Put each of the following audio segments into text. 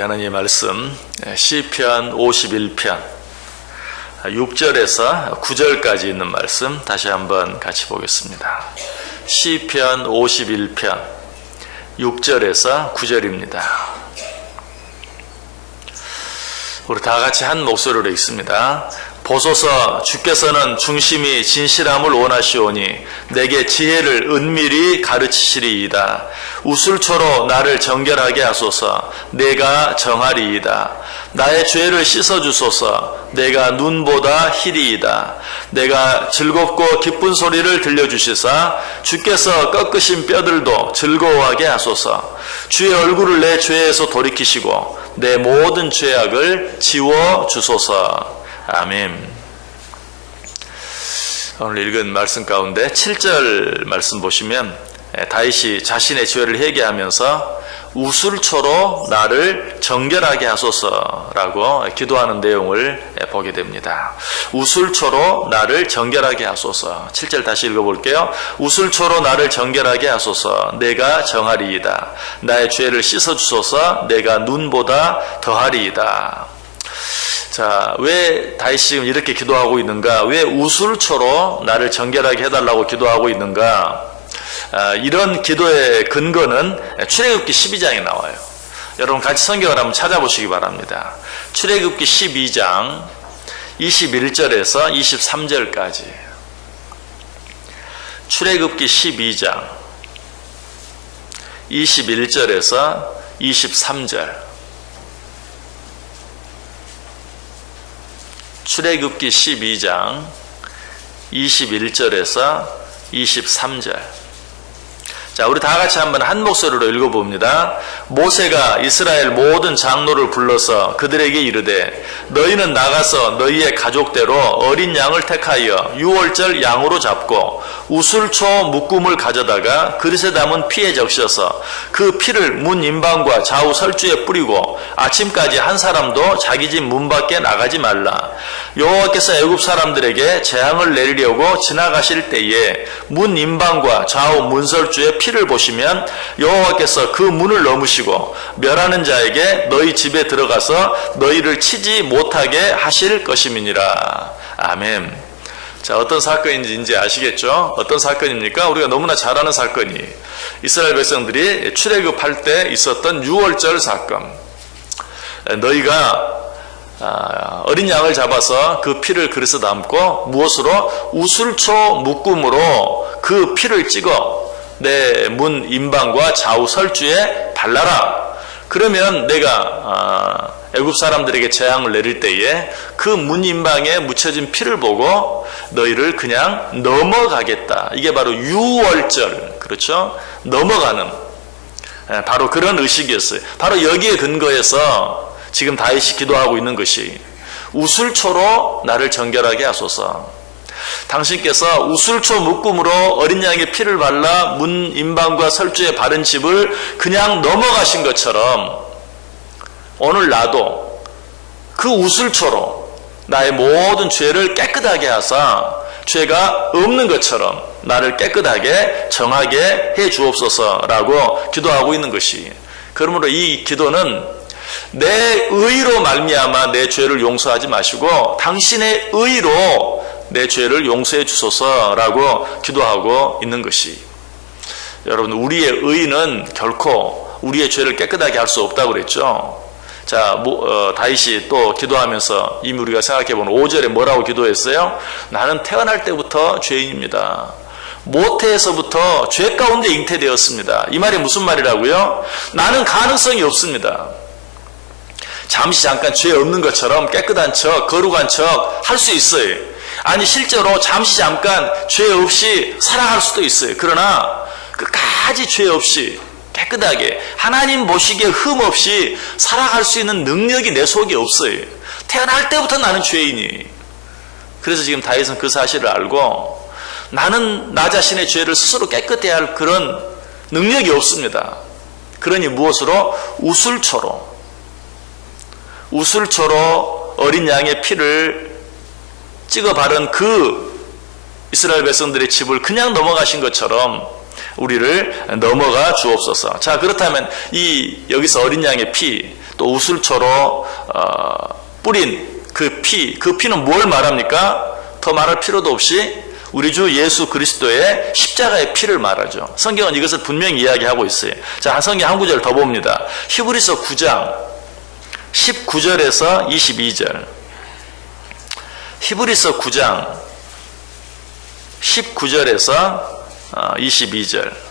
우리 하나님의 말씀 시편 51편 6절에서 9절까지 있는 말씀 다시 한번 같이 보겠습니다. 시편 51편 6절에서 9절입니다. 우리 다 같이 한 목소리로 읽습니다. 보소서, 주께서는 중심이 진실함을 원하시오니 내게 지혜를 은밀히 가르치시리이다. 우술초로 나를 정결하게 하소서. 내가 정하리이다. 나의 죄를 씻어주소서. 내가 눈보다 희리이다. 내가 즐겁고 기쁜 소리를 들려주시사 주께서 꺾으신 뼈들도 즐거워하게 하소서. 주의 얼굴을 내 죄에서 돌이키시고 내 모든 죄악을 지워주소서. 아멘. 오늘 읽은 말씀 가운데 7절 말씀 보시면 다윗이 자신의 죄를 회개하면서 우술초로 나를 정결하게 하소서라고 기도하는 내용을 보게 됩니다. 우술초로 나를 정결하게 하소서. 7절 다시 읽어볼게요. 우술초로 나를 정결하게 하소서. 내가 정하리이다. 나의 죄를 씻어주소서. 내가 눈보다 더하리이다. 자, 왜 다윗이 지금 이렇게 기도하고 있는가? 왜 우술초로 나를 정결하게 해달라고 기도하고 있는가? 이런 기도의 근거는 출애굽기 12장에 나와요. 여러분 같이 성경을 한번 찾아보시기 바랍니다. 출애굽기 12장 21절에서 23절까지. 출애굽기 12장 21절에서 23절. 출애굽기 12장 21절에서 23절. 자, 우리 다 같이 한번 한 목소리로 읽어봅니다. 모세가 이스라엘 모든 장로를 불러서 그들에게 이르되 너희는 나가서 너희의 가족대로 어린 양을 택하여 유월절 양으로 잡고 우술초 묶음을 가져다가 그릇에 담은 피에 적셔서 그 피를 문 임방과 좌우 설주에 뿌리고 아침까지 한 사람도 자기 집 문 밖에 나가지 말라. 여호와께서 애굽 사람들에게 재앙을 내리려고 지나가실 때에 문 임방과 좌우 문설주에 피를 보시면 여호와께서 그 문을 넘으시고 멸하는 자에게 너희 집에 들어가서 너희를 치지 못하게 하실 것임이니라. 아멘. 자, 어떤 사건인지 이제 아시겠죠? 어떤 사건입니까? 우리가 너무나 잘 아는 사건이 이스라엘 백성들이 출애굽할 때 있었던 유월절 사건. 너희가 어린 양을 잡아서 그 피를 그릇에 담고 무엇으로? 우술초 묶음으로 그 피를 찍어 내 문 임방과 좌우 설주에 발라라. 그러면 내가 애굽 사람들에게 재앙을 내릴 때에 그 문 임방에 묻혀진 피를 보고 너희를 그냥 넘어가겠다. 이게 바로 유월절, 그렇죠? 넘어가는 바로 그런 의식이었어요. 바로 여기에 근거해서 지금 다윗이 기도하고 있는 것이 우술초로 나를 정결하게 하소서. 당신께서 우술초 묶음으로 어린 양의 피를 발라 문 임방과 설주에 바른 집을 그냥 넘어가신 것처럼 오늘 나도 그 우술초로 나의 모든 죄를 깨끗하게 하사 죄가 없는 것처럼 나를 깨끗하게 정하게 해 주옵소서라고 기도하고 있는 것이. 그러므로 이 기도는 내 의로 말미암아 내 죄를 용서하지 마시고 당신의 의로 내 죄를 용서해 주소서라고 기도하고 있는 것이. 여러분, 우리의 의는 결코 우리의 죄를 깨끗하게 할 수 없다고 그랬죠. 자, 다윗이 또 기도하면서 이미 우리가 생각해보면 5절에 뭐라고 기도했어요? 나는 태어날 때부터 죄인입니다. 모태에서부터 죄 가운데 잉태되었습니다. 이 말이 무슨 말이라고요? 나는 가능성이 없습니다. 잠시 잠깐 죄 없는 것처럼 깨끗한 척, 거룩한 척 할 수 있어요. 아니, 실제로 잠시 잠깐 죄 없이 살아갈 수도 있어요. 그러나 끝까지 죄 없이 깨끗하게 하나님 보시기에 흠 없이 살아갈 수 있는 능력이 내 속에 없어요. 태어날 때부터 나는 죄인이. 그래서 지금 다윗은 그 사실을 알고 나는 나 자신의 죄를 스스로 깨끗해야 할 그런 능력이 없습니다. 그러니 무엇으로? 우술초로 어린 양의 피를 찍어 바른 그 이스라엘 백성들의 집을 그냥 넘어가신 것처럼 우리를 넘어가 주옵소서. 자, 그렇다면 여기서 어린 양의 피, 또 우슬초로 뿌린 그 피는 뭘 말합니까? 더 말할 필요도 없이 우리 주 예수 그리스도의 십자가의 피를 말하죠. 성경은 이것을 분명히 이야기하고 있어요. 자, 성경 한 구절 더 봅니다. 히브리서 9장 19절에서 22절. 히브리서 9장 19절에서 22절.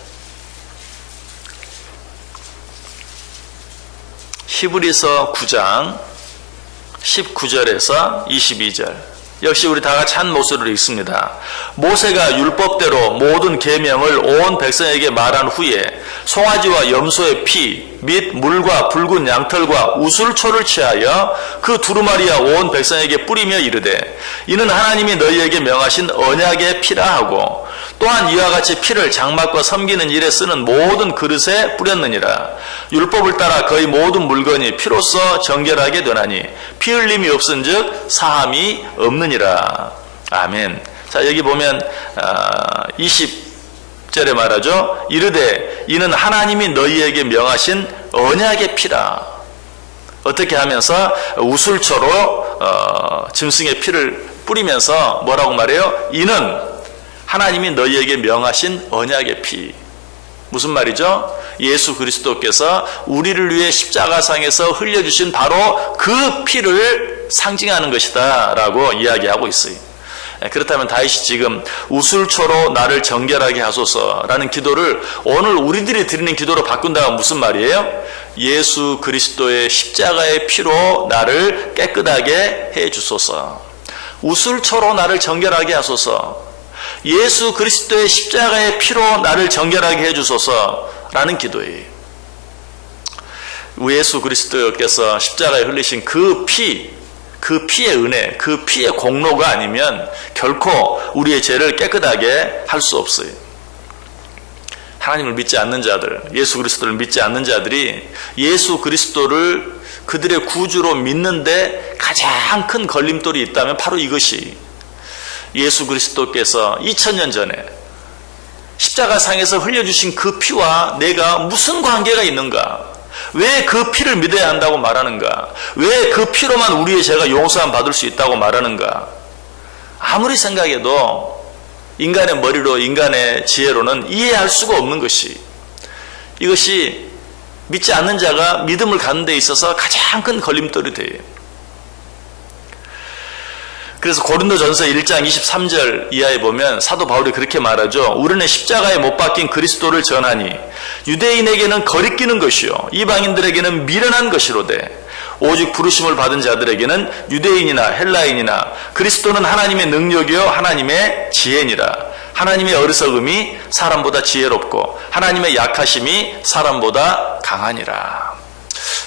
히브리서 9장 19절에서 22절. 역시 우리 다 같이 한 목소리로 읽습니다. 모세가 율법대로 모든 계명을 온 백성에게 말한 후에 송아지와 염소의 피 및 물과 붉은 양털과 우슬초를 취하여 그 두루마리와 온 백성에게 뿌리며 이르되 이는 하나님이 너희에게 명하신 언약의 피라 하고 또한 이와 같이 피를 장막과 섬기는 일에 쓰는 모든 그릇에 뿌렸느니라. 율법을 따라 거의 모든 물건이 피로써 정결하게 되나니 피 흘림이 없은즉 사함이 없느니라. 아멘. 자, 여기 보면 20절에 말하죠. 이르되 이는 하나님이 너희에게 명하신 언약의 피라. 어떻게 하면서 우슬초로 짐승의 피를 뿌리면서 뭐라고 말해요? 이는 하나님이 너희에게 명하신 언약의 피. 무슨 말이죠? 예수 그리스도께서 우리를 위해 십자가상에서 흘려주신 바로 그 피를 상징하는 것이다 라고 이야기하고 있어요. 그렇다면 다윗이 지금 우슬초로 나를 정결하게 하소서라는 기도를 오늘 우리들이 드리는 기도로 바꾼다면 무슨 말이에요? 예수 그리스도의 십자가의 피로 나를 깨끗하게 해 주소서. 우슬초로 나를 정결하게 하소서. 예수 그리스도의 십자가의 피로 나를 정결하게 해주소서라는 기도예요. 예수 그리스도께서 십자가에 흘리신 그 피의 은혜, 그 피의 공로가 아니면 결코 우리의 죄를 깨끗하게 할 수 없어요. 하나님을 믿지 않는 자들, 예수 그리스도를 믿지 않는 자들이 예수 그리스도를 그들의 구주로 믿는데 가장 큰 걸림돌이 있다면 바로 이것이 예수 그리스도께서 2000년 전에 십자가상에서 흘려주신 그 피와 내가 무슨 관계가 있는가? 왜 그 피를 믿어야 한다고 말하는가? 왜 그 피로만 우리의 죄가 용서함 받을 수 있다고 말하는가? 아무리 생각해도 인간의 머리로, 인간의 지혜로는 이해할 수가 없는 것이, 이것이 믿지 않는 자가 믿음을 갖는 데 있어서 가장 큰 걸림돌이 돼요. 그래서 고린도전서 1장 23절 이하에 보면 사도 바울이 그렇게 말하죠. 우리는 십자가에 못 박힌 그리스도를 전하니 유대인에게는 거리끼는 것이요 이방인들에게는 미련한 것이로되 오직 부르심을 받은 자들에게는 유대인이나 헬라인이나 그리스도는 하나님의 능력이요 하나님의 지혜니라. 하나님의 어리석음이 사람보다 지혜롭고 하나님의 약하심이 사람보다 강하니라.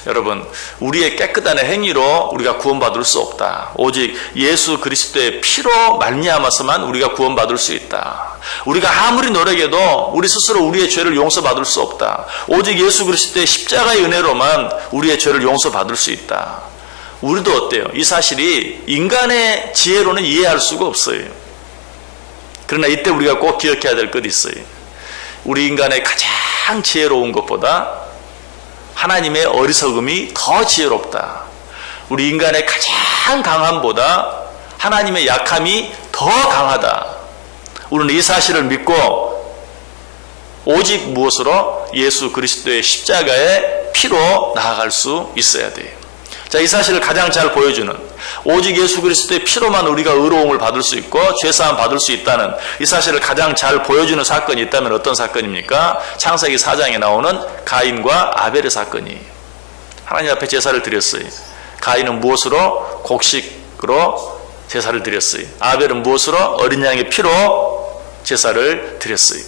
여러분, 우리의 깨끗한 행위로 우리가 구원받을 수 없다. 오직 예수 그리스도의 피로 말미암아서만 우리가 구원받을 수 있다. 우리가 아무리 노력해도 우리 스스로 우리의 죄를 용서받을 수 없다. 오직 예수 그리스도의 십자가의 은혜로만 우리의 죄를 용서받을 수 있다. 우리도 어때요? 이 사실이 인간의 지혜로는 이해할 수가 없어요. 그러나 이때 우리가 꼭 기억해야 될 것이 있어요. 우리 인간의 가장 지혜로운 것보다 하나님의 어리석음이 더 지혜롭다. 우리 인간의 가장 강함보다 하나님의 약함이 더 강하다. 우리는 이 사실을 믿고 오직 무엇으로? 예수 그리스도의 십자가의 피로 나아갈 수 있어야 돼요. 자, 이 사실을 가장 잘 보여주는, 오직 예수 그리스도의 피로만 우리가 의로움을 받을 수 있고 죄사함 받을 수 있다는 이 사실을 가장 잘 보여주는 사건이 있다면 어떤 사건입니까? 창세기 4장에 나오는 가인과 아벨의 사건이. 하나님 앞에 제사를 드렸어요. 가인은 무엇으로? 곡식으로 제사를 드렸어요. 아벨은 무엇으로? 어린 양의 피로 제사를 드렸어요.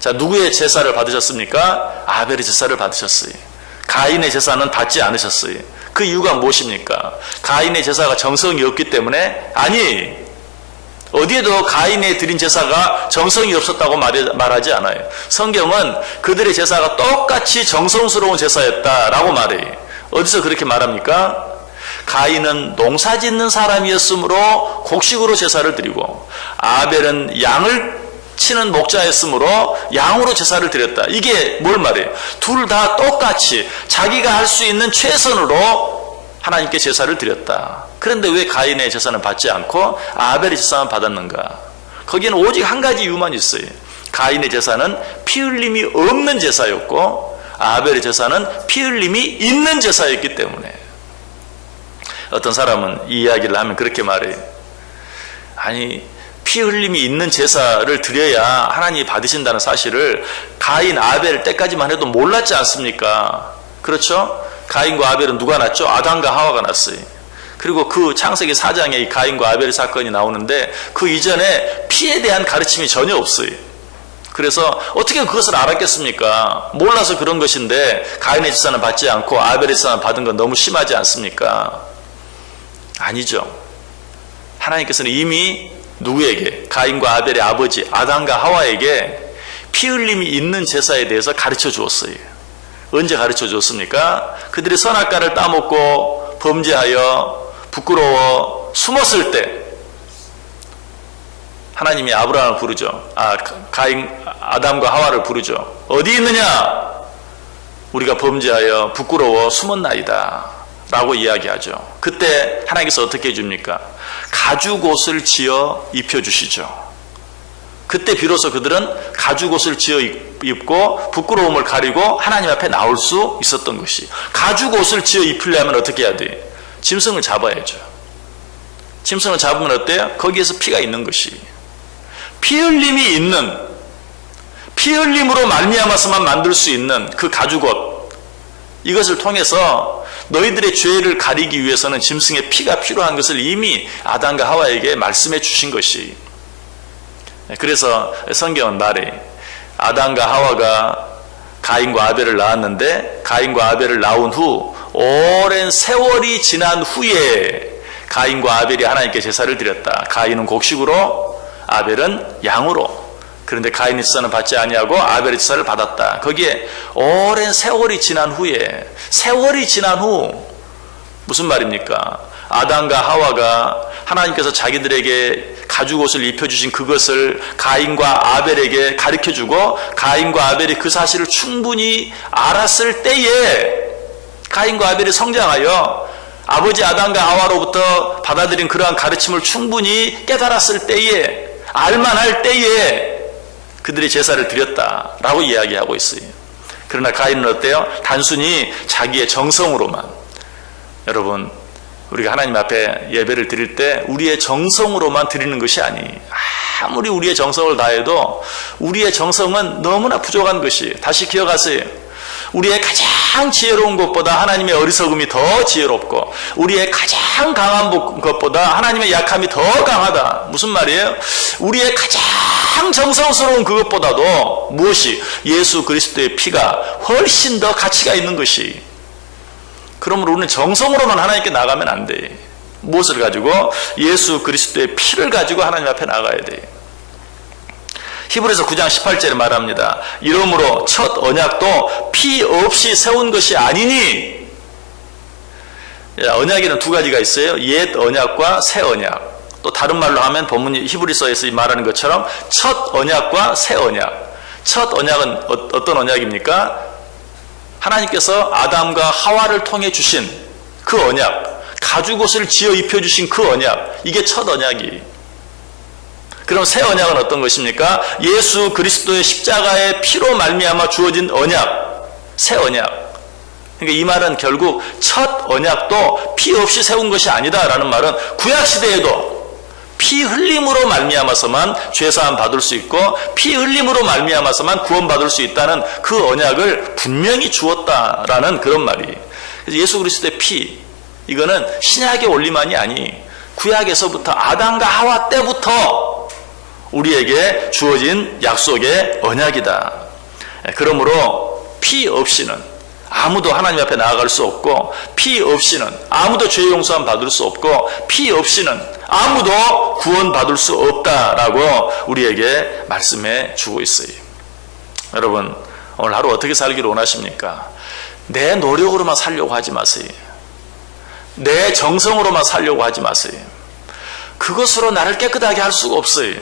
자, 누구의 제사를 받으셨습니까? 아벨의 제사를 받으셨어요. 가인의 제사는 받지 않으셨어요. 그 이유가 무엇입니까? 가인의 제사가 정성이 없기 때문에? 아니, 어디에도 가인의 드린 제사가 정성이 없었다고 말하지 않아요. 성경은 그들의 제사가 똑같이 정성스러운 제사였다라고 말해요. 어디서 그렇게 말합니까? 가인은 농사 짓는 사람이었으므로 곡식으로 제사를 드리고 아벨은 양을 치는 목자였으므로 양으로 제사를 드렸다. 이게 뭘 말해요? 둘 다 똑같이 자기가 할 수 있는 최선으로 하나님께 제사를 드렸다. 그런데 왜 가인의 제사는 받지 않고 아벨의 제사만 받았는가? 거기에는 오직 한 가지 이유만 있어요. 가인의 제사는 피 흘림이 없는 제사였고 아벨의 제사는 피 흘림이 있는 제사였기 때문에. 어떤 사람은 이 이야기를 하면 그렇게 말해요. 아니, 피 흘림이 있는 제사를 드려야 하나님이 받으신다는 사실을 가인, 아벨 때까지만 해도 몰랐지 않습니까? 그렇죠? 가인과 아벨은 누가 낳았죠? 아담과 하와가 낳았어요. 그리고 그 창세기 4장에 이 가인과 아벨의 사건이 나오는데 그 이전에 피에 대한 가르침이 전혀 없어요. 그래서 어떻게 그것을 알았겠습니까? 몰라서 그런 것인데 가인의 제사는 받지 않고 아벨의 제사는 받은 건 너무 심하지 않습니까? 아니죠. 하나님께서는 이미 누구에게? 가인과 아벨의 아버지 아담과 하와에게 피 흘림이 있는 제사에 대해서 가르쳐 주었어요. 언제 가르쳐 줬습니까? 그들이 선악과를 따먹고 범죄하여 부끄러워 숨었을 때 하나님이 아브라함을 부르죠. 아담과 하와를 부르죠. 어디 있느냐? 우리가 범죄하여 부끄러워 숨었나이다 라고 이야기하죠. 그때 하나님께서 어떻게 해줍니까? 가죽옷을 지어 입혀주시죠. 그때 비로소 그들은 가죽옷을 지어 입고 부끄러움을 가리고 하나님 앞에 나올 수 있었던 것이. 가죽옷을 지어 입히려면 어떻게 해야 돼요? 짐승을 잡아야죠. 짐승을 잡으면 어때요? 거기에서 피가 있는 것이. 피 흘림이 있는, 피 흘림으로 말미암아서만 만들 수 있는 그 가죽옷, 이것을 통해서 너희들의 죄를 가리기 위해서는 짐승의 피가 필요한 것을 이미 아담과 하와에게 말씀해 주신 것이. 그래서 성경은 말해 아담과 하와가 가인과 아벨을 낳았는데 가인과 아벨을 낳은 후 오랜 세월이 지난 후에 가인과 아벨이 하나님께 제사를 드렸다. 가인은 곡식으로 아벨은 양으로. 그런데 가인의 제사는 받지 아니하고 아벨의 제사를 받았다. 거기에 오랜 세월이 지난 후에, 세월이 지난 후 무슨 말입니까? 아담과 하와가 하나님께서 자기들에게 가죽옷을 입혀주신 그것을 가인과 아벨에게 가르쳐주고 가인과 아벨이 그 사실을 충분히 알았을 때에 가인과 아벨이 성장하여 아버지 아담과 하와로부터 받아들인 그러한 가르침을 충분히 깨달았을 때에, 알만할 때에 그들이 제사를 드렸다라고 이야기하고 있어요. 그러나 가인은 어때요? 단순히 자기의 정성으로만. 여러분, 우리가 하나님 앞에 예배를 드릴 때 우리의 정성으로만 드리는 것이 아니에요. 아무리 우리의 정성을 다해도 우리의 정성은 너무나 부족한 것이. 다시 기억하세요. 우리의 가장 지혜로운 것보다 하나님의 어리석음이 더 지혜롭고 우리의 가장 강한 것보다 하나님의 약함이 더 강하다. 무슨 말이에요? 우리의 가장 정성스러운 그것보다도 무엇이? 예수 그리스도의 피가 훨씬 더 가치가 있는 것이. 그러므로 우리는 정성으로만 하나님께 나가면 안 돼. 무엇을 가지고? 예수 그리스도의 피를 가지고 하나님 앞에 나가야 돼. 히브리서 9장 18절에 말합니다. 이러므로 첫 언약도 피 없이 세운 것이 아니니. 언약에는 두 가지가 있어요. 옛 언약과 새 언약. 또 다른 말로 하면 본문 히브리서에서 말하는 것처럼 첫 언약과 새 언약. 첫 언약은 어떤 언약입니까? 하나님께서 아담과 하와를 통해 주신 그 언약, 가죽옷을 지어 입혀주신 그 언약, 이게 첫 언약이. 그럼 새 언약은 어떤 것입니까? 예수 그리스도의 십자가의 피로 말미암아 주어진 언약, 새 언약. 그러니까 이 말은 결국 첫 언약도 피 없이 세운 것이 아니다라는 말은 구약 시대에도 피 흘림으로 말미암아서만 죄사함 받을 수 있고 피 흘림으로 말미암아서만 구원받을 수 있다는 그 언약을 분명히 주었다라는 그런 말이에요. 그래서 예수 그리스도의 피, 이거는 신약의 원리만이 아니 구약에서부터 아담과 하와 때부터 우리에게 주어진 약속의 언약이다. 그러므로 피 없이는 아무도 하나님 앞에 나아갈 수 없고 피 없이는 아무도 죄 용서함 받을 수 없고 피 없이는 아무도 구원받을 수 없다라고 우리에게 말씀해 주고 있어요. 여러분, 오늘 하루 어떻게 살기를 원하십니까? 내 노력으로만 살려고 하지 마세요. 내 정성으로만 살려고 하지 마세요. 그것으로 나를 깨끗하게 할 수가 없어요.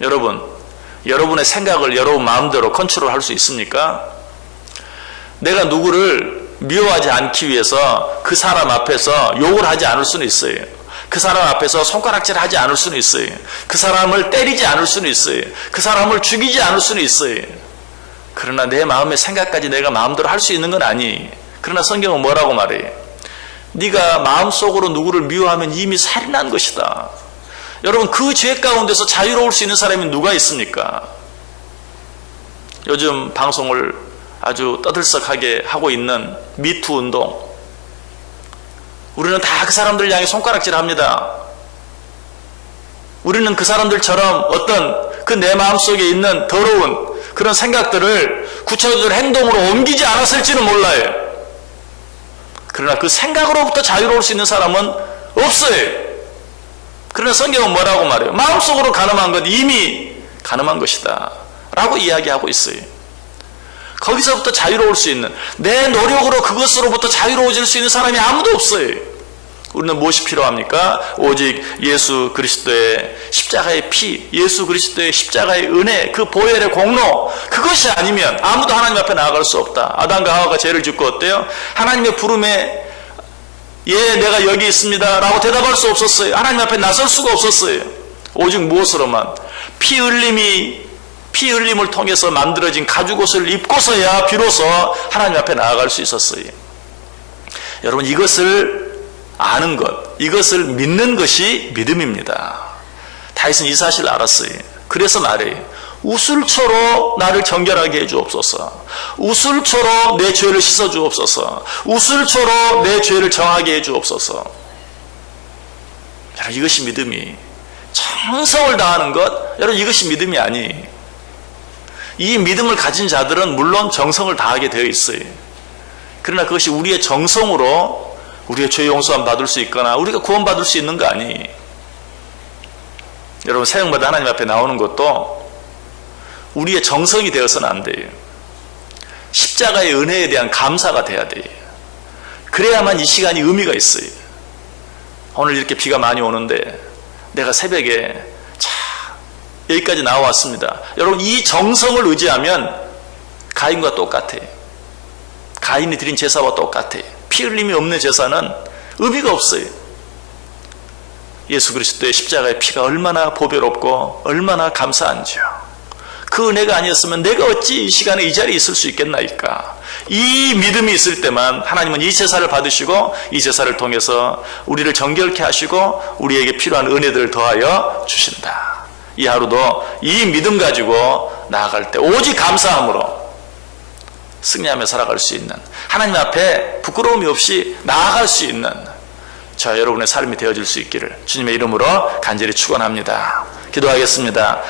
여러분, 여러분의 생각을 여러분 마음대로 컨트롤할 수 있습니까? 내가 누구를 미워하지 않기 위해서 그 사람 앞에서 욕을 하지 않을 수는 있어요. 그 사람 앞에서 손가락질하지 않을 수는 있어요. 그 사람을 때리지 않을 수는 있어요. 그 사람을 죽이지 않을 수는 있어요. 그러나 내 마음의 생각까지 내가 마음대로 할 수 있는 건 아니. 그러나 성경은 뭐라고 말해요? 네가 마음속으로 누구를 미워하면 이미 살인한 것이다. 여러분, 그 죄 가운데서 자유로울 수 있는 사람이 누가 있습니까? 요즘 방송을 아주 떠들썩하게 하고 있는 미투 운동, 우리는 다 그 사람들을 향해 손가락질합니다. 우리는 그 사람들처럼 어떤 그 내 마음속에 있는 더러운 그런 생각들을 구체적으로 행동으로 옮기지 않았을지는 몰라요. 그러나 그 생각으로부터 자유로울 수 있는 사람은 없어요. 그러나 성경은 뭐라고 말해요? 마음속으로 간음한 것 이미 간음한 것이다 라고 이야기하고 있어요. 거기서부터 자유로울 수 있는, 내 노력으로 그것으로부터 자유로워질 수 있는 사람이 아무도 없어요. 우리는 무엇이 필요합니까? 오직 예수 그리스도의 십자가의 피, 예수 그리스도의 십자가의 은혜, 그 보혈의 공로, 그것이 아니면 아무도 하나님 앞에 나아갈 수 없다. 아담과 하와가 죄를 짓고 어때요? 하나님의 부름에 예, 내가 여기 있습니다 라고 대답할 수 없었어요. 하나님 앞에 나설 수가 없었어요. 오직 무엇으로만? 피 흘림을 통해서 만들어진 가죽옷을 입고서야 비로소 하나님 앞에 나아갈 수 있었어요. 여러분, 이것을 아는 것, 이것을 믿는 것이 믿음입니다. 다윗은 이 사실을 알았어요. 그래서 말해요. 우슬초로 나를 정결하게 해주옵소서. 우슬초로 내 죄를 씻어주옵소서. 우슬초로 내 죄를 정하게 해주옵소서. 여러분, 이것이 믿음이, 정성을 다하는 것, 여러분, 이것이 믿음이 아니에요. 이 믿음을 가진 자들은 물론 정성을 다하게 되어 있어요. 그러나 그것이 우리의 정성으로 우리의 죄 용서함 받을 수 있거나 우리가 구원받을 수 있는 거 아니에요. 여러분, 새벽마다 하나님 앞에 나오는 것도 우리의 정성이 되어서는 안 돼요. 십자가의 은혜에 대한 감사가 돼야 돼요. 그래야만 이 시간이 의미가 있어요. 오늘 이렇게 비가 많이 오는데 내가 새벽에 여기까지 나와왔습니다. 여러분, 이 정성을 의지하면 가인과 똑같아요. 가인이 드린 제사와 똑같아요. 피 흘림이 없는 제사는 의미가 없어요. 예수 그리스도의 십자가의 피가 얼마나 보배롭고 얼마나 감사한지요. 그 은혜가 아니었으면 내가 어찌 이 시간에 이 자리에 있을 수 있겠나이까. 이 믿음이 있을 때만 하나님은 이 제사를 받으시고 이 제사를 통해서 우리를 정결케 하시고 우리에게 필요한 은혜들을 더하여 주신다. 이 하루도 이 믿음 가지고 나아갈 때 오직 감사함으로 승리하며 살아갈 수 있는, 하나님 앞에 부끄러움이 없이 나아갈 수 있는 저 여러분의 삶이 되어질 수 있기를 주님의 이름으로 간절히 축원합니다. 기도하겠습니다.